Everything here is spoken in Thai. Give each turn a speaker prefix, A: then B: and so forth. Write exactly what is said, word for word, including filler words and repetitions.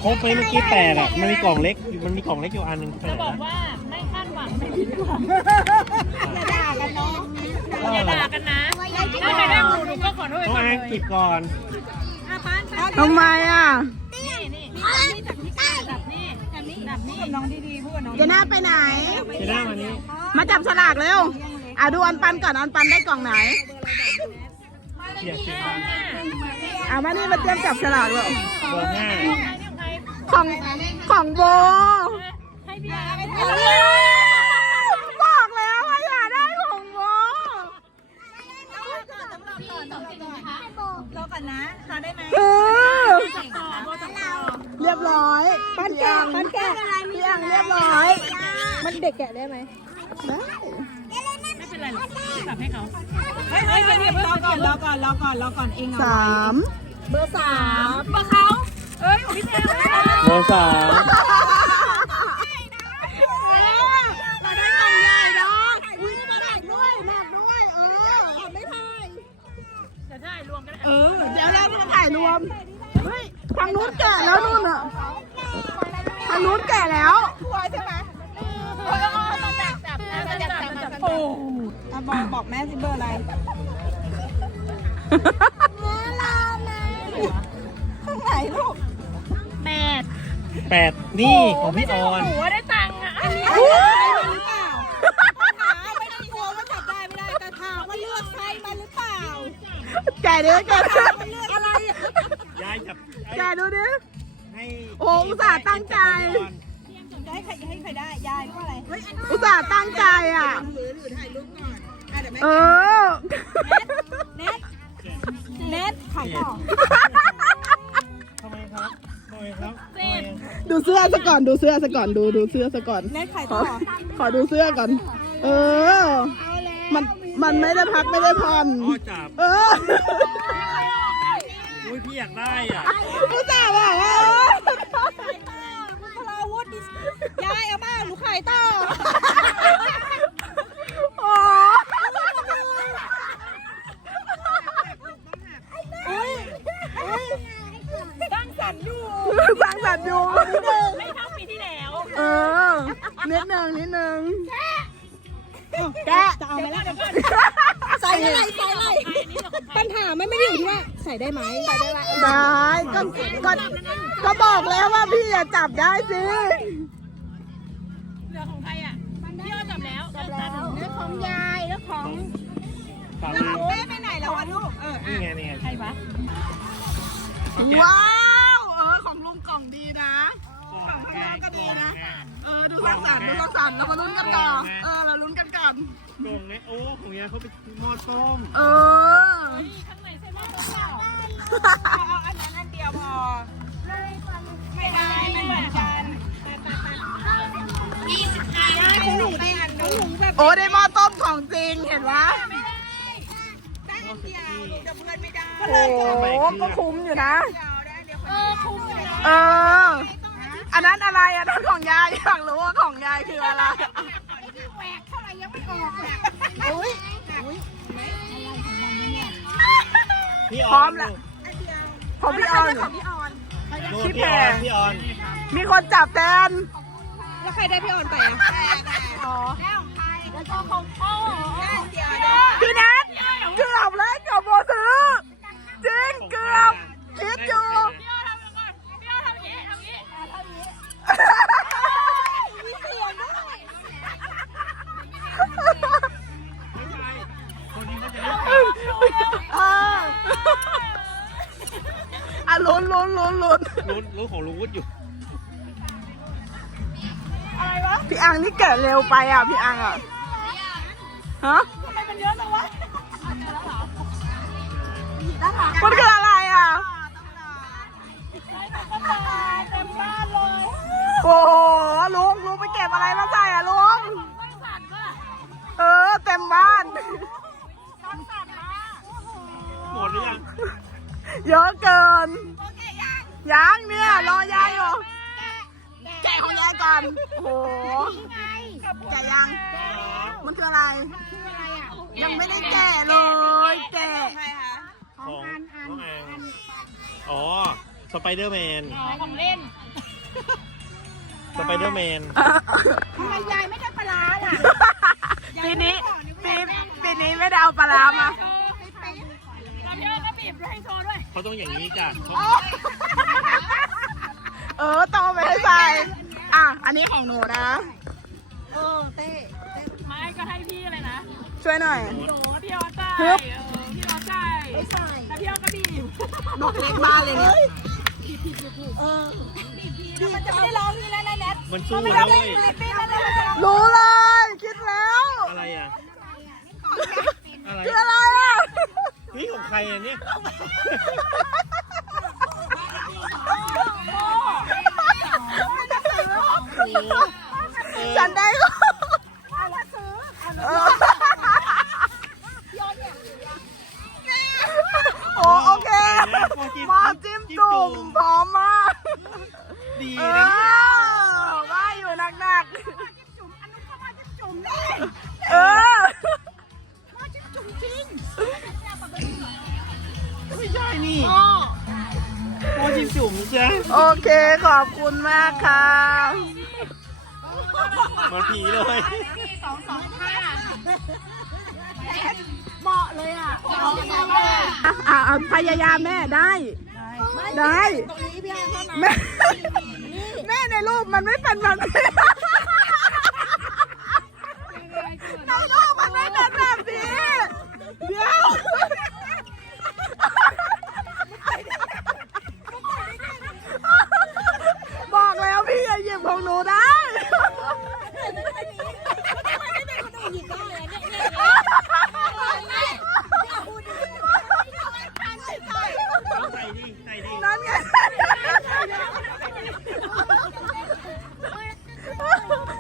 A: ครบไปเมื่อกี้แปดอ่ะมันมีกล่องเล็กมันมีกล่องเล็กอยู่อันหนึ่งจะบอกว่า
B: ไม่คาดหวังไม่ผิดหวังอย่าด่ากันน้องอย่าด่ากันนะถ้าใครได้หมูหนูก็ขอโทษ
A: ต้องอ่านกิบก่อน
C: ทำไมอ่ะ
B: นี่นี่นี่จับนี่จับนี่จับนี่จับนี่น้องดีๆพูดกับน้อง
C: เจน่าไปไหน
A: เจน่ามานี้
C: มาจับฉลากเร็วอ่ะดูอันปันก่อนอันปันได้กล่องไหน
A: เขียนเขียน
C: อ่ะมานี่มาเตรียมจับฉลากเลย
A: เบอร์ห้า
C: ของของโบบอกแล้วว่าอย่าได้ของโบ
B: รอก่อนนะรอได้ไหม
C: เรียบร้อยปันแกะปันแกะพี่อังเรียบร้อยมันเด็กแกะได้ไหมได้
B: ไม่เป็นไรหรอกจับให้เขาเฮ้ยเฮ้ยเดี๋ยวรอก่อนรอก่อนรอก่อนรอก่อนเอง
C: สาม
B: เบอร์สามเบอร์เขาเอ้ยพี่เทว
A: เบอร์สาม
C: เราได้กล่องใหญ่เนาะอุ้ยมาได้ด้วยหนักด้วยเออไม่ถ่าย
B: จะถ่ายรวมกัน
C: เออเดี๋ยวเราจะถ่ายรวมเฮ้ยทางนู้นแก่แล้วนู่นอ่ะทางนู้นแก่แล้ว
B: ทัวร์ใช่ไหมโอ้ยจับจับจับจับจับโอ้บอกบอกแม่สิเบอร์อะไรข้างไหนลูกแปด
A: แปดนี่ของพี่ออน
B: หนูได้ตังค์อ่ะอันนี้ใช่มาหรือเปล่าถามไม่ได้กลัวว่าจับได้ไม่ได้แต่ถามว่าเลือกใครมาหรือเปล่า
C: แก่ดิแก่ดิ
B: อะไร
A: ยายจับ
C: แก่ดูดิ
A: ให้
C: โอ้อุตส่าห์ตั้งใจ
B: ให้ใครให้ใครได้ยายหรือว่าอะไร
C: อุตส่าห์ตั้งใจอ่ะเออ
B: เน็ตเน็ตขายต่อ
A: ทำไมครับทำไมครับ
C: ดูเสื้อซะก่อนดูเสื้อซะก่อนดูดูเสื้อซะก่อน
B: เน็ตขายต่อ
C: ขอดูเสื้อก่อนเออมันมันไม่ได้พักไม่ได้ผ่อนเออ
A: อุ้ยพี่อยากได้อ่ะ
C: อุตส่าห์บอกว่า
B: ยายเอาบ้าหนูขายต่อ
C: โอ้
B: สร้างสรรค์อยู่
C: สร้างสรรค์อยู่
B: ไม่เท่าปีที่แล้ว
C: เออนิดนึงนิดนึงแก
B: จะเอาไหมล่ะใส่อะไรใส่อะไรปัญหาไม่ไม่ได้อยู่ที่ว่าใส่ได้ไหมใส่ได้ไหม
C: ได้ก็ก็ก็บอกแล้วว่าพี่อย่าจับได้สิ
B: เรือของใครอ่ะพี่อ้อจับแล้วจับแล้วเนื้อของยายแล้วของแม่ไปไหนแล้ววะลูกเออ
A: นี่ไงนี่ไง
B: ใครวะ
C: ว้าวเออของลุงกล่องดีนะของพ่อก็ดีนะเออดูสร้างสรรค์ดูสร้างสรรค์เรามาลุ้นกันก่อนเออเราลุ้นกันก่อน
A: กล่องไงโอ้ของยายเขาไปหม้อต้ม
C: เออ
B: ข้างในใช่ไหมเอาเอาอันนั้นอันเดียวพอไม่ได้ไม่เหมือนกันยี่สิบห้าได้ของหนูได้อันนึง
C: โอ้ได้หม้อต้มของจริงเห็นไหม
B: ได้อันเดียวหนูจะเพื่อนไม่ได้
C: โอ้ก็คุ้มอยู่นะ
B: เออคุ้มอยู่นะ
C: เอออันนั้นอะไรอันนั้นของยายอยากรู้ว่าของยายคืออะไร
B: แหวกเท่าไหร่ยังไม่ออกเลยอุ้ย
C: พร้อมแล้วของพี่ออน
B: ของพี่ออน
C: พี่แพร
A: พี่ออน
C: มีคนจับแทน
B: แล้วใครได้พี่ออนไปอ่ะอ๋อแล้วของใครแล้วก็ของพ่อ
C: พี่นัทเกือบแล้วเกือบโบซื้อจริงเกือบคิดอยู่
B: พี่ออนทำก่อนพี่ออนทำอย่างนี้ทำอย่างนี้ทำอย่างนี้มีเสียงด้วย
A: คนนี้เขาจะเล่น
C: อ่ะลุ้นลุ้นลุ้นลุ้น
A: ลุ้นลุ้นของลุงวุฒิอยู่
B: อะไรวะ
C: พี่อังนี่แกะเร็วไปอ่ะพี่อังอ่ะฮะ
B: ทำไมมันเยอะจังวะ
C: มันคืออะไรอ่ะ
B: เต็มบ้านเลย
C: โอ้โหลุงลุงไปเก็บอะไรมาใส่อ่ะลุงเออเต็มบ้าน
A: หมดหรือยัง
C: เยอะเกินยังเนี่ยรอยายอยู่แกะของยายก่อนโอ้โหแกะยังมันคืออะไรยังไม่ได้แกะเลยแกะ
A: ของน้องแองอ๋อสไปเดอร์แมน
B: ของเล่น
A: สไปเดอร์แมน
B: ทำไมยายไม่ได้ปลาร้าล่ะ
C: ปีนี้ปีปีนี้ไม่ได้เอาปลาร้ามา
B: แล้วพี่ก็บีบให้โชว์ด้วย
A: เขาต้องอย่างนี้จ้ะเขา
C: เออโตไปให้ใส่อ่ะอันนี้ของหนูนะ
B: เออเต้ไม่ก็ให้พี่เลยนะ
C: ช่วยหน่อย
B: หนูพี่ออใส่
C: ฮึบ
B: เออพี่ออใส่ใส่แล้วพี่ออก็บีบ
C: ดอกเล็กบ้านเลยเนี่ย
B: มันจะไม่ได้ร้องนี่แล้วนะแนท
A: มันสู้นะเว้ย
B: ปีนแล้วนะมันจะร้อง
C: รู้เลย คิดแล้ว
A: อะไรอ่ะ อะไร
C: คืออะไรอ่ะ
A: นี่ของใครอ่ะเนี่ย
C: ฉันได้ก็เออโอ้โอเคหมาจิ้มจุ่มพร้อมมาก
A: ดี
C: เอ
A: นะ
C: อว่าอยู่หนักๆเออ
A: ไม่ใช่นี่โมจิมจุ่มใช่
C: โอเคขอบคุณมากค่ะ
A: มาผีเลย
B: เหมาะเลยอ่ะสองสองอ่ะ
C: อ่ะอ่ะอ่ะพยายามแม่ได้ ได้
B: ตรงนี้พี่แอนเข้ามา
C: แม่แม่ในรูปมันไม่เป็นแบบนี้ในรูปมันไม่เป็นแบบนี้เดี๋ยวบอกแล้วพี่อย่าหยิบของหนูได้